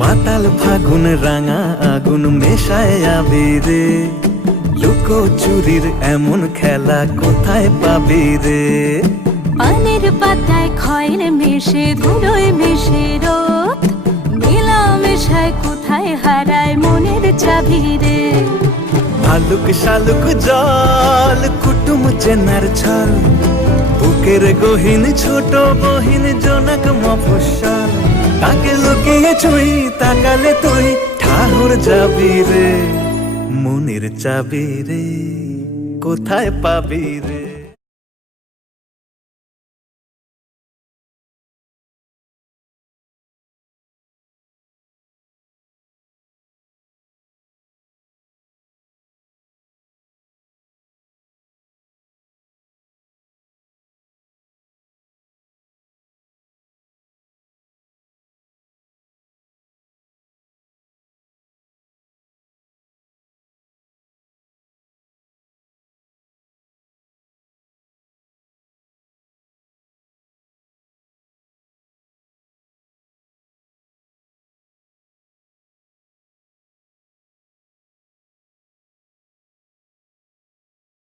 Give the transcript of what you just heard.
মাতাল ফাগুন রাঙা আগুন মেশায় আবিরে, লুকো চুরির এমন খেলা কোথায় পাবি রে? পানের পাতায় খয়ের মেশে ধুলোয় মেশে রোদ, মেলা মেশায় কোথায় হারায় মনের চাবি রে? ভালুক শালুক জল কুটুম চেনার ছল, বুকের গহীন ছোট বহিন জনক মফস্বল, তাকে লুকিয়ে ছুঁই তাকালে তুই ঠাকুর যাবি রে, মনের চাবি রে কোথায় পাবি রে?